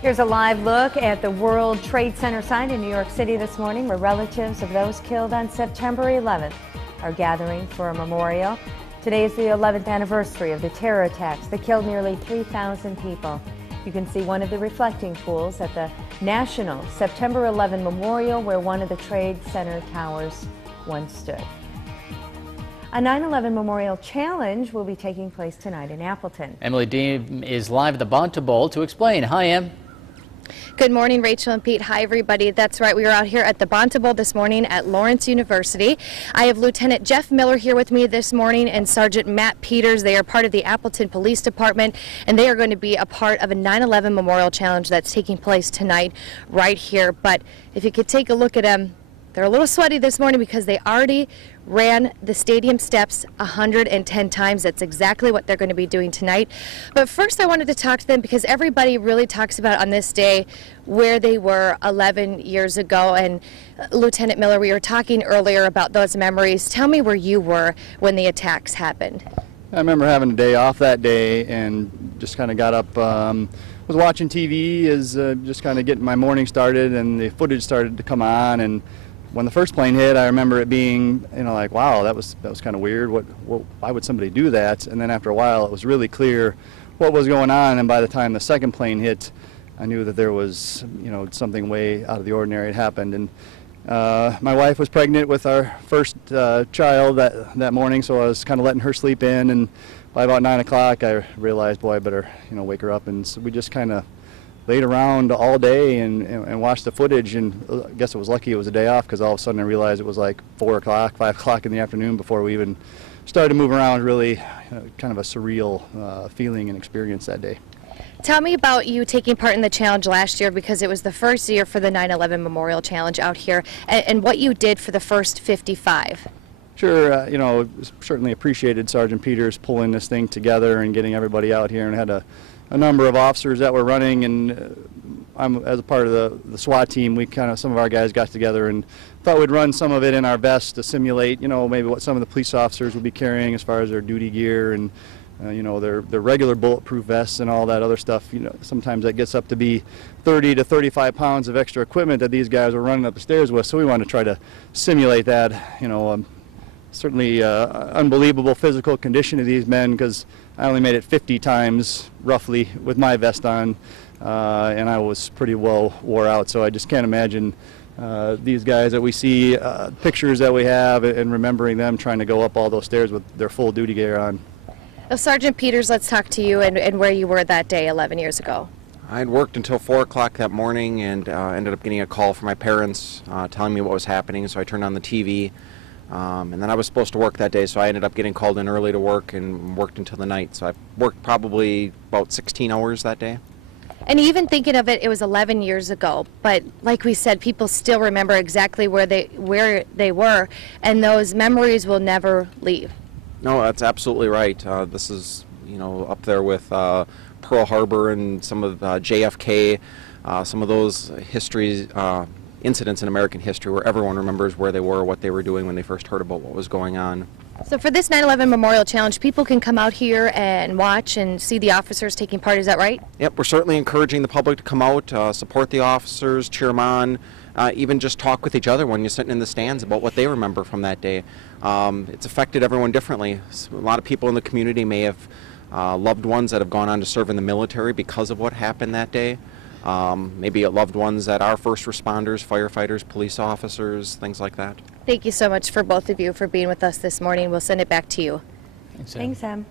Here's a live look at the World Trade Center site in New York City this morning, where relatives of those killed on September 11th are gathering for a memorial. Today is the 11th anniversary of the terror attacks that killed nearly 3,000 people. You can see one of the reflecting pools at the National September 11 Memorial, where one of the Trade Center towers once stood. A 9/11 Memorial Challenge will be taking place tonight in Appleton. Emily Dean is live at the Bonta Bowl to explain. Hi, Em. Good morning, Rachel and Pete. Hi, everybody. That's right. We are out here at the Bonta Bowl this morning at Lawrence University. I have Lieutenant Jeff Miller here with me this morning and Sergeant Matt Peters. They are part of the Appleton Police Department, and they are going to be a part of a 9/11 Memorial Challenge that's taking place tonight right here. But if you could take a look at them, they're a little sweaty this morning because they already ran the stadium steps 110 times. That's exactly what they're going to be doing tonight. But first I wanted to talk to them because everybody really talks about on this day where they were 11 years ago. And Lieutenant Miller, we were talking earlier about those memories. Tell me where you were when the attacks happened. I remember having a day off that day and just kind of got up, was watching TV as just kind of getting my morning started, and the footage started to come on. And when the first plane hit, I remember it being, like, wow, that was kind of weird. Why would somebody do that? And then after a while, it was really clear what was going on. And by the time the second plane hit, I knew that there was, something way out of the ordinary had happened. And my wife was pregnant with our first child that morning, so I was kind of letting her sleep in. And by about 9 o'clock, I realized, boy, I better, wake her up. And so we just kind of laid around all day and watched the footage, and I guess it was lucky it was a day off, because all of a sudden I realized it was like 4 o'clock, 5 o'clock in the afternoon before we even started to move around. Really kind of a surreal feeling and experience that day. Tell me about you taking part in the challenge last year, because it was the first year for the 9/11 Memorial Challenge out here, and what you did for the first 55. Sure, certainly appreciated Sergeant Peters pulling this thing together and getting everybody out here, and had a number of officers that were running, and I'm, as a part of the SWAT team, some of our guys got together and thought we'd run some of it in our vests to simulate, maybe what some of the police officers would be carrying as far as their duty gear and, their regular bulletproof vests and all that other stuff. Sometimes that gets up to be 30 to 35 pounds of extra equipment that these guys were running up the stairs with, so we wanted to try to simulate that. Certainly unbelievable physical condition of these men, because I only made it 50 times roughly with my vest on, and I was pretty well wore out, so I just can't imagine these guys that we see, pictures that we have, and remembering them trying to go up all those stairs with their full duty gear on. Well, Sergeant Peters, let's talk to you and where you were that day 11 years ago. I had worked until 4 o'clock that morning, and ended up getting a call from my parents telling me what was happening, so I turned on the TV. And then I was supposed to work that day, so I ended up getting called in early to work and worked until the night. So I worked probably about 16 hours that day. And even thinking of it, it was 11 years ago. But like we said, people still remember exactly where they were, and those memories will never leave. No, that's absolutely right. This is, up there with Pearl Harbor and some of JFK, some of those incidents in American history where everyone remembers where they were, what they were doing when they first heard about what was going on. So for this 9/11 Memorial Challenge, people can come out here and watch and see the officers taking part, is that right? Yep, we're certainly encouraging the public to come out, support the officers, cheer them on, even just talk with each other when you're sitting in the stands about what they remember from that day. It's affected everyone differently. A lot of people in the community may have loved ones that have gone on to serve in the military because of what happened that day. Maybe loved ones that are first responders, firefighters, police officers, things like that. Thank you so much for both of you for being with us this morning. We'll send it back to you. Thanks, Em.